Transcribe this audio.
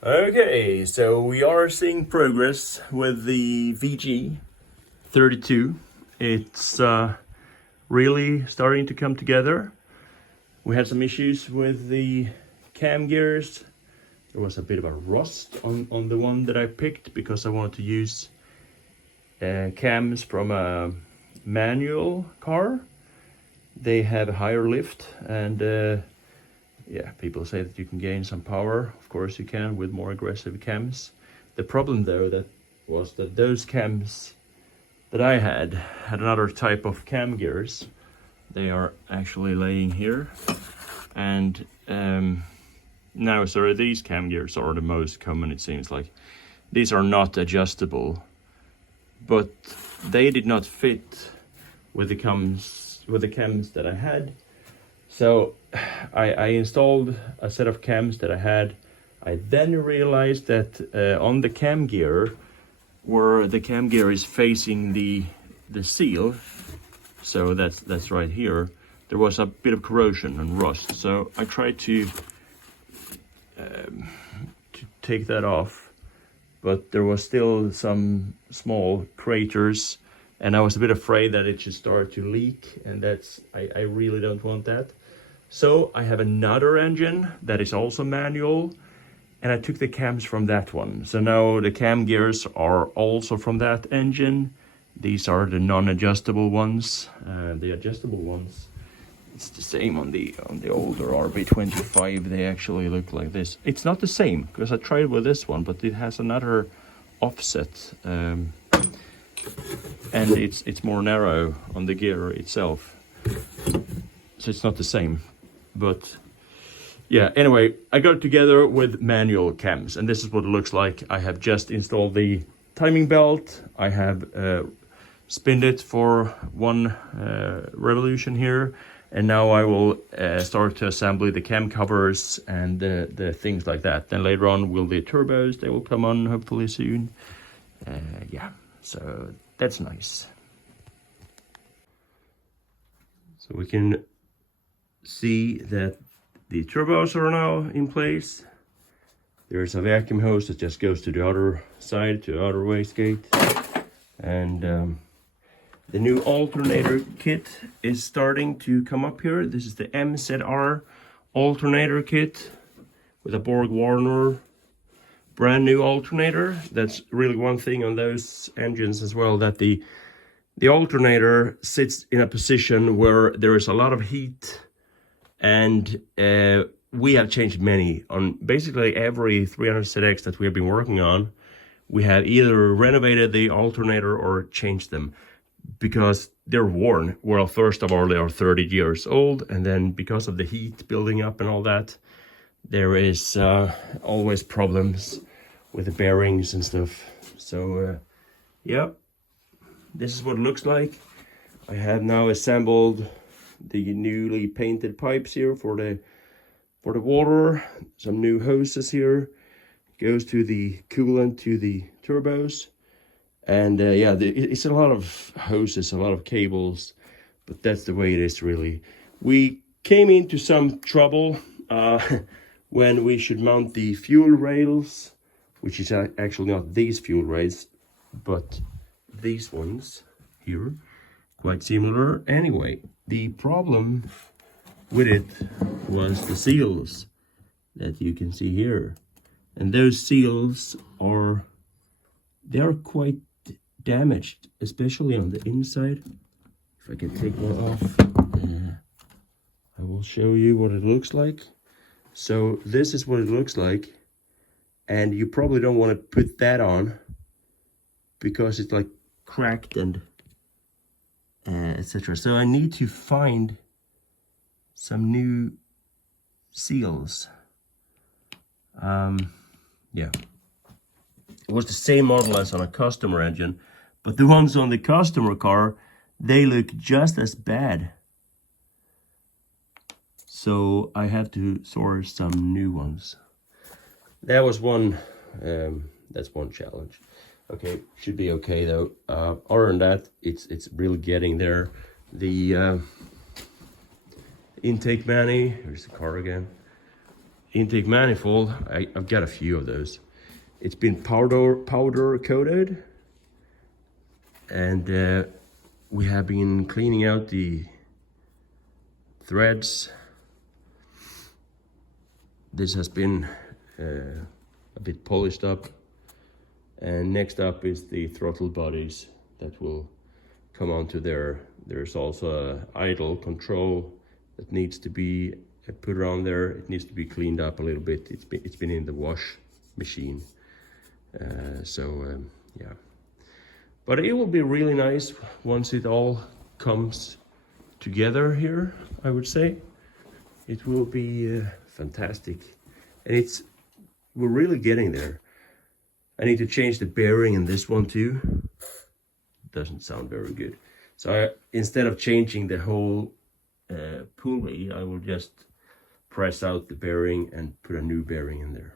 Okay, so we are seeing progress with the VG32. It's really starting to come together. We had some issues with the cam gears. There was a bit of a rust on the one that I picked because I wanted to use cams from a manual car. They have a higher lift and yeah, people say that you can gain some power. Of course you can with more aggressive cams. The problem though was that those cams that I had another type of cam gears. They are actually laying here. And now, so these cam gears are the most common, it seems like. These are not adjustable, but they did not fit with the cams that I had. So I installed a set of cams that I had. I then realized that on the cam gear, where the cam gear is facing the seal, so that's right here, there was a bit of corrosion and rust. So I tried to take that off, but there was still some small craters, and I was a bit afraid that it should start to leak, and I really don't want that. So I have another engine that is also manual, and I took the cams from that one. So now the cam gears are also from that engine. These are the non-adjustable ones. The adjustable ones, it's the same on the older RB25. They actually look like this. It's not the same because I tried with this one, but it has another offset, and it's more narrow on the gear itself. So it's not the same. But yeah, anyway, I got it together with manual cams, and this is what it looks like. I have just installed the timing belt. I have spinned it for one revolution here, and now I will start to assemble the cam covers and the things like that. Then later on will the turbos, they will come on hopefully soon. Yeah, so that's nice. So we can see that the turbos are now in place. There's a vacuum hose that just goes to the other side, to the other wastegate. And the new alternator kit is starting to come up here. This is the MZR alternator kit with a Borg Warner brand new alternator. That's really one thing on those engines as well, that the alternator sits in a position where there is a lot of heat, and we have changed many. On basically every 300 ZX that we have been working on, we have either renovated the alternator or changed them because they're worn. Well, first of all, they are 30 years old, and then because of the heat building up and all that, there is always problems with the bearings and stuff. So yeah, this is what it looks like. I have now assembled the newly painted pipes here for the water. Some new hoses here. Goes to the coolant to the turbos. And yeah, it's a lot of hoses, a lot of cables, but that's the way it is really. We came into some trouble when we should mount the fuel rails, which is actually not these fuel rails, but these ones here, quite similar. Anyway, the problem with it was the seals that you can see here, and those seals are quite damaged, especially on the inside. If I can take one off, I will show you what it looks like. So this is what it looks like, and you probably don't want to put that on because it's like cracked and etc. So I need to find some new seals. Yeah, it was the same model as on a customer engine, but the ones on the customer car, they look just as bad. So I have to source some new ones. That was one, that's one challenge. Okay, should be okay though. Other than that, it's really getting there. The intake manny, here's the car again. intake manifold, I've got a few of those. It's been powder coated, and we have been cleaning out the threads. This has been a bit polished up, and next up is the throttle bodies that will come onto there. There's also an idle control that needs to be put on there. It needs to be cleaned up a little bit. It's been in the wash machine. Yeah, but it will be really nice once it all comes together here. I would say it will be fantastic, and we're really getting there. I need to change the bearing in this one too. Doesn't sound very good. So instead of changing the whole pulley, I will just press out the bearing and put a new bearing in there.